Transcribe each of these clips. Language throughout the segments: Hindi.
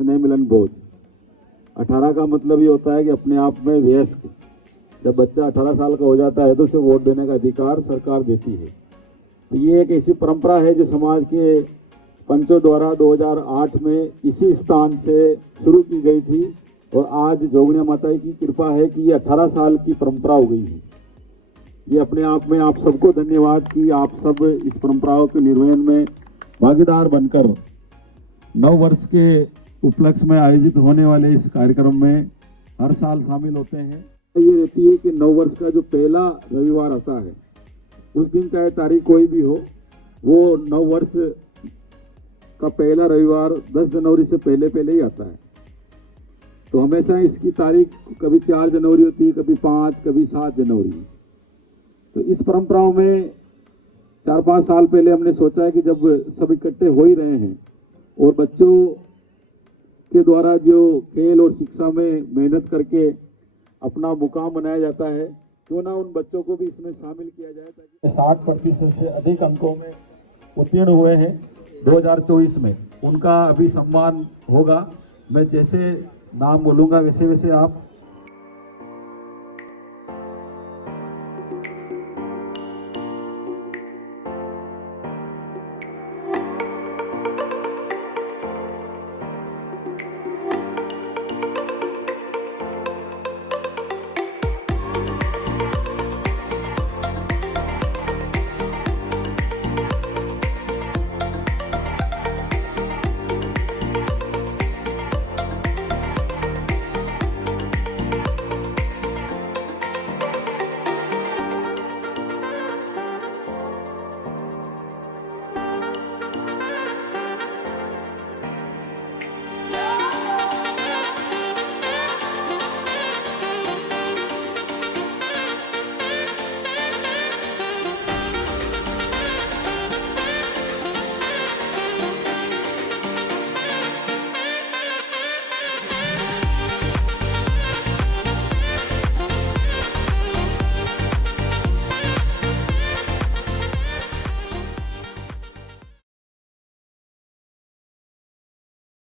स्नेह मिलन भोज। 18 का मतलब ये होता है कि अपने आप में वयस्क। जब बच्चा 18 साल का हो जाता है तो उसे वोट देने का अधिकार सरकार देती है। तो ये एक ऐसी परंपरा है जो समाज के पंचों द्वारा 2008 में इसी स्थान से शुरू की गई थी और आज जोगनिया माता की कृपा है कि ये 18 साल की परंपरा हो गई है। ये अपने आप में आप सबको धन्यवाद कि आप सब इस परंपराओं के निर्वहन में भागीदार बनकर नव वर्ष के उपलक्ष्य में आयोजित होने वाले इस कार्यक्रम में हर साल शामिल होते हैं। ये रहती है कि नव वर्ष का जो पहला रविवार आता है उस दिन चाहे तारीख कोई भी हो, वो नव वर्ष का पहला रविवार 10 जनवरी से पहले ही आता है। तो हमेशा इसकी तारीख कभी 4 जनवरी होती है, कभी 5, कभी 7 जनवरी। तो इस परंपराओं में 4-5 साल पहले हमने सोचा है कि जब सब इकट्ठे हो ही रहे हैं और बच्चों के द्वारा जो खेल और शिक्षा में मेहनत करके अपना मुकाम बनाया जाता है, क्यों ना उन बच्चों को भी इसमें शामिल किया जाए ताकि 60% से अधिक अंकों में उत्तीर्ण हुए हैं 2024 में, उनका अभी सम्मान होगा। मैं जैसे नाम बोलूँगा वैसे वैसे आप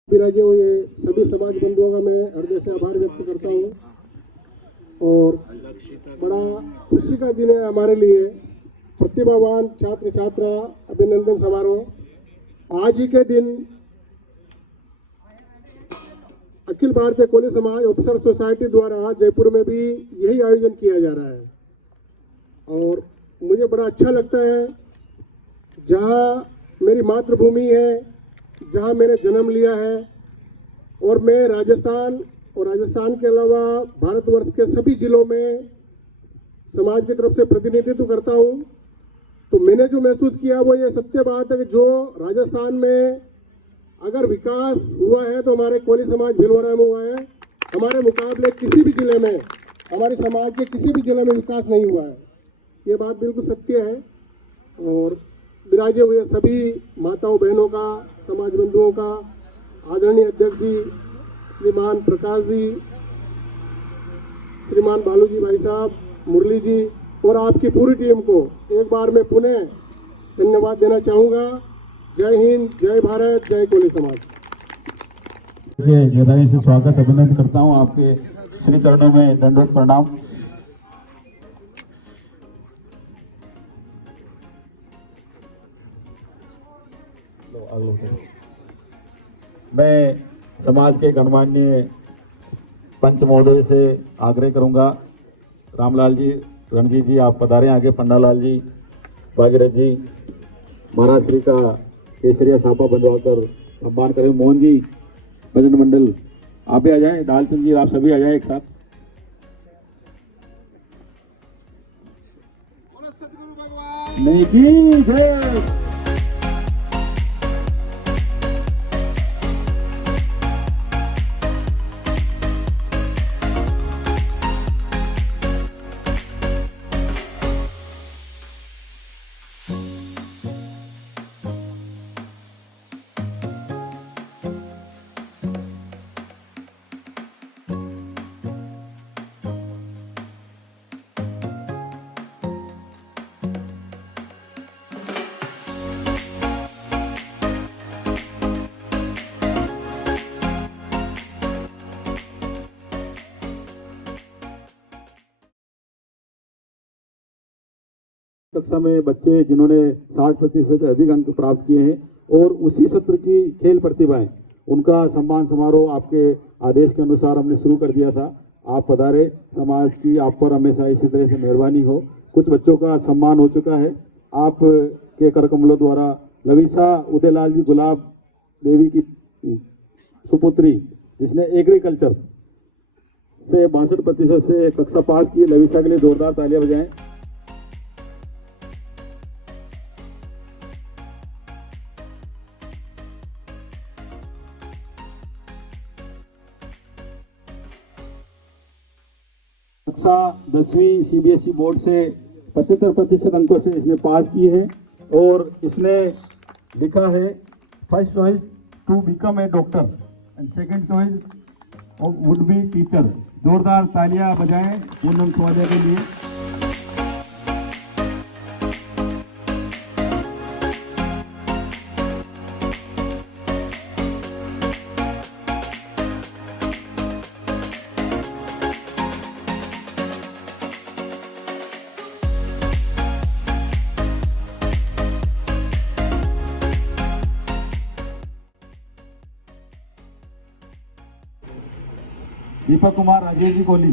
विराजे हुए सभी समाज बंधुओं का मैं हृदय से आभार व्यक्त करता हूं और बड़ा खुशी का दिन है हमारे लिए। प्रतिभावान छात्र छात्रा अभिनंदन समारोह आज ही के दिन अखिल भारतीय कोली समाज ऑफिसर सोसाइटी द्वारा जयपुर में भी यही आयोजन किया जा रहा है और मुझे बड़ा अच्छा लगता है। जहां मेरी मातृभूमि है, जहां मैंने जन्म लिया है और मैं राजस्थान और राजस्थान के अलावा भारतवर्ष के सभी जिलों में समाज की तरफ से प्रतिनिधित्व करता हूं, तो मैंने जो महसूस किया वो ये सत्य बात है कि जो राजस्थान में अगर विकास हुआ है तो हमारे कोली समाज भीलवाड़ा में हुआ है। हमारे मुकाबले किसी भी जिले में, हमारे समाज के किसी भी जिले में विकास नहीं हुआ है। ये बात बिल्कुल सत्य है और विराजे हुए सभी माताओं बहनों का, समाज बंधुओं का, आदरणीय अध्यक्ष जी श्रीमान प्रकाश जी, श्रीमान बालू जी भाई साहब, मुरली जी और आपकी पूरी टीम को एक बार मैं पुनः धन्यवाद देना चाहूँगा। जय हिंद, जय भारत, जय कोली समाज। गहराई से स्वागत अभिनंदन करता हूँ, आपके श्री चरणों में दंडवत प्रणाम। मैं समाज के गणमान्य पंच महोदय से आग्रह करूंगा, रामलाल जी, रणजीत जी आप पधारें आगे, पन्नालाल जी, भागीरथ जी, महाराज श्री का केसरिया साफा बंधवाकर सम्मान करें। मोहन जी, भजन मंडल आप भी आ जाएं, डालचंद जी आप सभी आ जाएं एक साथ। नहीं की जय। कक्षा में बच्चे जिन्होंने 60% अधिक अंक प्राप्त किए हैं और उसी सत्र की खेल प्रतिभाएं, उनका सम्मान समारोह आपके आदेश के अनुसार हमने शुरू कर दिया था। आप पधारे। समाज की आप पर हमेशा इसी तरह से मेहरबानी हो। कुछ बच्चों का सम्मान हो चुका है। आप के कर कमलों द्वारा लविशा उदयलाल जी गुलाब देवी की सुपुत्री, जिसने एग्रीकल्चर से 62% से कक्षा पास की, लविशा के लिए जोरदार तालियां बजाएं। कक्षा 10वीं सीबीएसई बोर्ड से 75% अंकों से इसने पास की है और इसने लिखा है first choice to become a doctor and second choice would be teacher. जोरदार तालियां बजाएं पूनम स्वादिया के लिए। दीपक कुमार राजेश जी कोहली।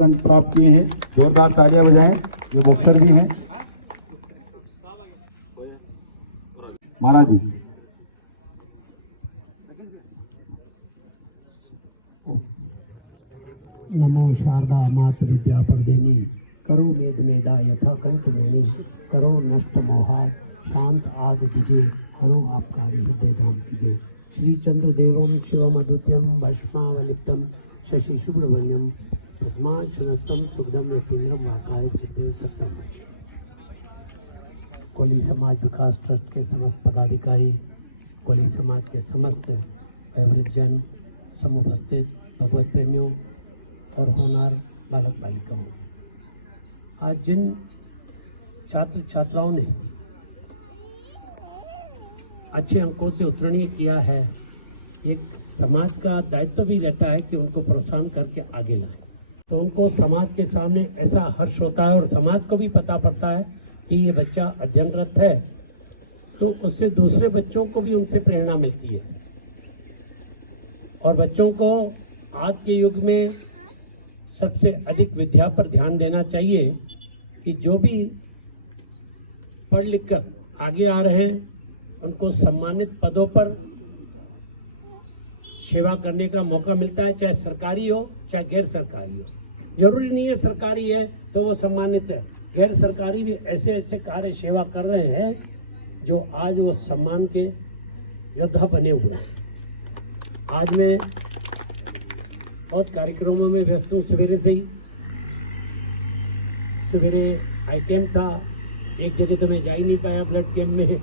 अंक प्राप्त किए हैं, जोरदार तालियां बजाएं। ये बॉक्सर भी हैं। महाराज जी। नमो शारदा मात विद्या प्रदेनी करो मेद मेदा यथा कंठ मेनी करो नष्ट मोहात शांत आद दिजे हरो आपकारी हृदय धाम कीजे। श्री चंद्र देवम शिवम अद्वितीयम भस्मावलिप्तम शशि शुभ्रवर्ण्यम पद्मासनस्थम सुखदम यतीन्द्रम वाकाय चित्ते सत्यम। कोली समाज विकास ट्रस्ट के समस्त पदाधिकारी, कोली समाज के समस्त वयोवृद्धजन, समुपस्थित भगवत प्रेमियों और होनार बालक बालिकाओं, आज जिन छात्र छात्राओं ने अच्छे अंकों से उत्तीर्ण किया है, एक समाज का दायित्व भी रहता है कि उनको प्रोत्साहन करके आगे लाएं। तो उनको समाज के सामने ऐसा हर्ष होता है और समाज को भी पता पड़ता है कि ये बच्चा अध्ययनरत है, तो उससे दूसरे बच्चों को भी उनसे प्रेरणा मिलती है। और बच्चों को आज के युग में सबसे अधिक विद्या पर ध्यान देना चाहिए कि जो भी पढ़ लिख कर आगे आ रहे हैं उनको सम्मानित पदों पर सेवा करने का मौका मिलता है, चाहे सरकारी हो चाहे गैर सरकारी हो। जरूरी नहीं है सरकारी है तो वो सम्मानित है, गैर सरकारी भी ऐसे ऐसे कार्य सेवा कर रहे हैं जो आज वो सम्मान के योद्धा बने हुए हैं। आज मैं बहुत कार्यक्रमों में व्यस्त हूँ। सवेरे से ही, सवेरे आई कैंप था, एक जगह तो मैं जा ही नहीं पाया ब्लड कैंप में।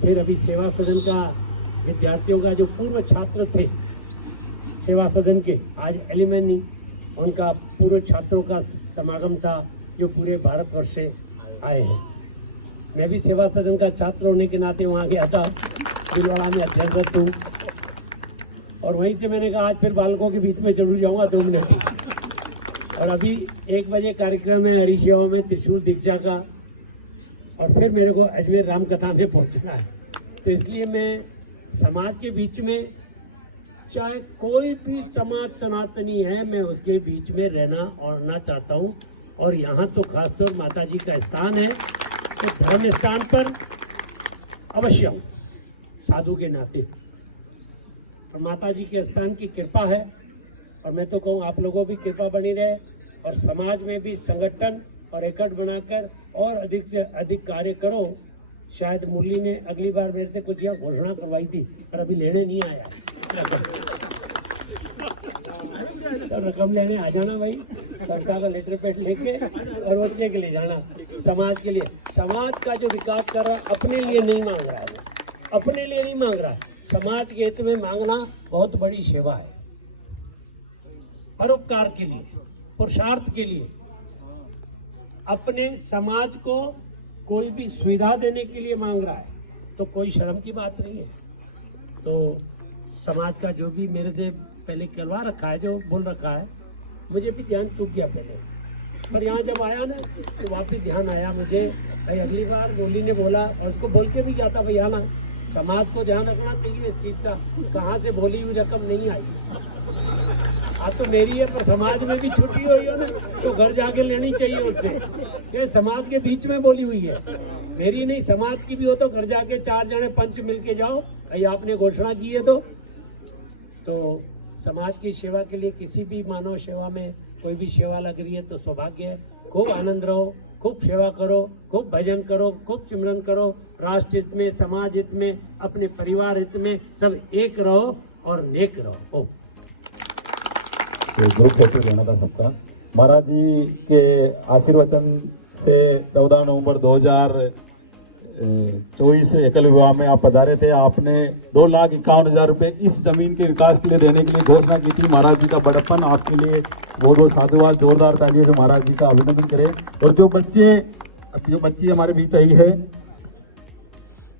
फिर अभी सेवा सदन का विद्यार्थियों का जो पूर्व छात्र थे सेवा सदन के, आज एलिमनी, उनका पूर्व छात्रों का समागम था जो पूरे भारतवर्ष से आए हैं। मैं भी सेवा सदन का छात्र होने के नाते वहाँ गया था, भीलवाड़ा में अध्ययनरत हूँ। और वहीं से मैंने कहा आज फिर बालकों के बीच में जरूर जाऊँगा 2 मिनट ही। और अभी 1 बजे कार्यक्रम है हरिसेवा में त्रिशूल दीक्षा का, और फिर मेरे को अजमेर राम कथा में पहुंचना है। तो इसलिए मैं समाज के बीच में, चाहे कोई भी समाज सनातनी है, मैं उसके बीच में रहना चाहता हूं। और यहाँ तो खासतौर माता जी का स्थान है, तो धर्म स्थान पर अवश्य हूँ साधु के नाते। और माता जी के स्थान की कृपा है, और मैं तो कहूँ आप लोगों भी कृपा बनी रहे, और समाज में भी संगठन और एकट बनाकर और अधिक से अधिक कार्य करो। शायद मुरली ने अगली बार मेरे से कुछ यह घोषणा करवाई थी, पर अभी लेने नहीं आया। तो रकम लेने आ जाना भाई, संस्था का लेटर पैड लेके, और वो चेक ले जाना समाज के लिए। समाज का जो विकास कर रहा है अपने लिए नहीं मांग रहा है, अपने लिए नहीं मांग रहा है, समाज के हित में मांगना बहुत बड़ी सेवा है। परोपकार के लिए, पुरुषार्थ के लिए, अपने समाज को कोई भी सुविधा देने के लिए मांग रहा है तो कोई शर्म की बात नहीं है। तो समाज का जो भी मेरे से पहले करवा रखा है, जो बोल रखा है, मुझे भी ध्यान चूक गया पहले, पर यहाँ जब आया ना तो वापस ध्यान आया मुझे, भाई अगली बार डोली ने बोला, और उसको बोल के भी गया था, भैया ना समाज को ध्यान रखना चाहिए इस चीज़ का, कहाँ से बोली हुई रकम नहीं आई, आज तो मेरी है पर समाज में भी छुट्टी हुई है ना, तो घर जाके लेनी चाहिए उससे, ये समाज के बीच में बोली हुई है, मेरी नहीं, समाज की भी हो तो घर जाके 4 जने पंच मिल के जाओ, भाई आपने घोषणा की है तो समाज की सेवा के लिए किसी भी मानव सेवा में कोई भी सेवा लग रही है तो सौभाग्य है। खूब आनंद रहो, खूब सेवा करो, खूब भजन करो, खूब सिमरन करो, राष्ट्र हित में, समाज हित में, अपने परिवार हित में, सब एक रहो और नेक रहो। तो ग्रुप फोटो लेना था सबका। महाराज जी के आशीर्वचन से 14 नवंबर 2024 एकल विवाह में आप पधारे थे। आपने 2,51,000 रुपए इस जमीन के विकास के लिए देने के लिए घोषणा की थी। महाराज जी का बड़प्पन आपके लिए बहुत बहुत साधुवाद, जोरदार तालियों से महाराज जी का अभिनंदन करें। और जो बच्ची हमारे बीच आई है,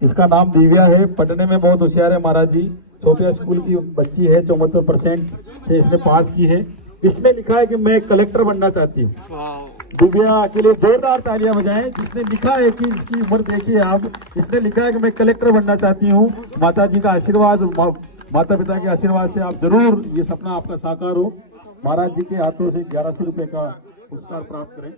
इसका नाम दिव्या है, पढ़ने में बहुत होशियार है महाराज जी, सोफिया स्कूल की बच्ची है, 74% से इसने पास की है। इसने लिखा है कि मैं कलेक्टर बनना चाहती हूँ। दिव्या के लिए जोरदार तालियां बजाएं। जिसने लिखा है कि इसकी उम्र देखिए आप, इसने लिखा है कि मैं कलेक्टर बनना चाहती हूँ। माता जी का आशीर्वाद, माता पिता के आशीर्वाद से आप जरूर ये सपना आपका साकार हो। महाराज जी के हाथों से 1100 रुपए का पुरस्कार प्राप्त करें।